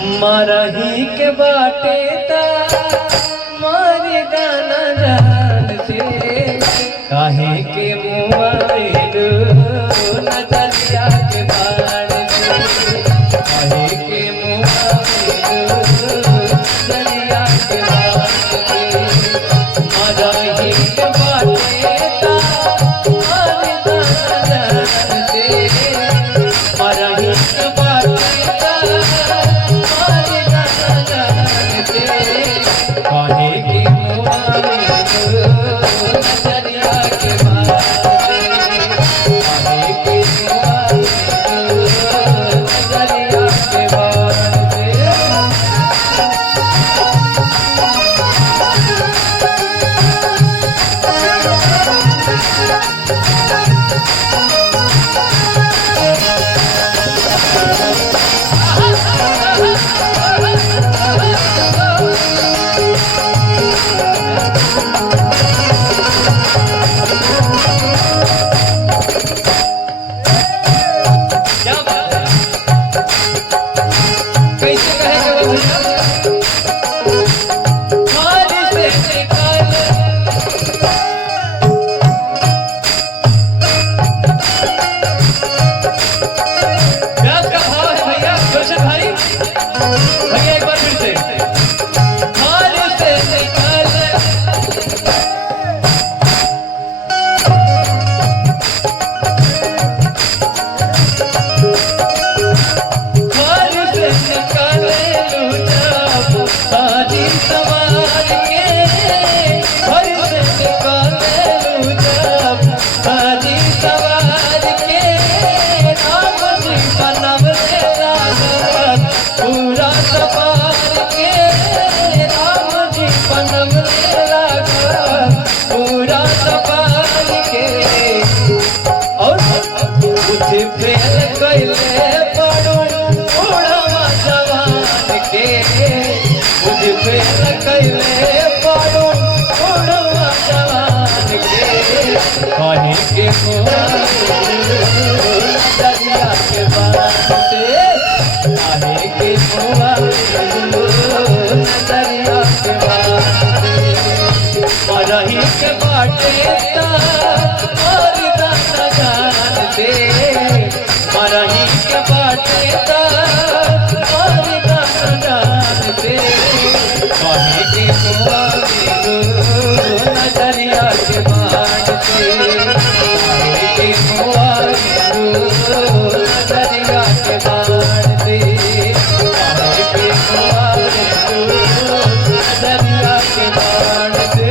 मरही के बाटे ता मारे गाना जान से काहे के मोबाइल नजरिया के बाण से काहे के मोबाइल नजरिया के बाण से मरही के बाटे ता मारे गाना जान से मरही के बाटे ता काहे के मोबाइल नजरिया के बाण से काहे के मोबाइल नजरिया के बाण से भैया एक बार फिर से हाल से निकाल हाल से निकाल लूटा शादी सवार के हाल से निकाल लूटा शादी सवार के नाम जी का नाम तेरा पूरा सवार के राम जी पनम तेरा पूरा सवार के और मुझे फेर कैले पड़ो उड़वा जवान के मुझे फेर कैले पड़ो उड़वा जवान के काहे के दरिया के बाण से काहे के मोबाइल नजरिया के बाण से मरही के बाटे ता और गाना जान से मरही के बाटे ता और गाना जान से काहे के मोबाइल नजरिया के बाण से काहे के मोबाइल नजरिया के बाण से काहे के मोबाइल नजरिया के बाण से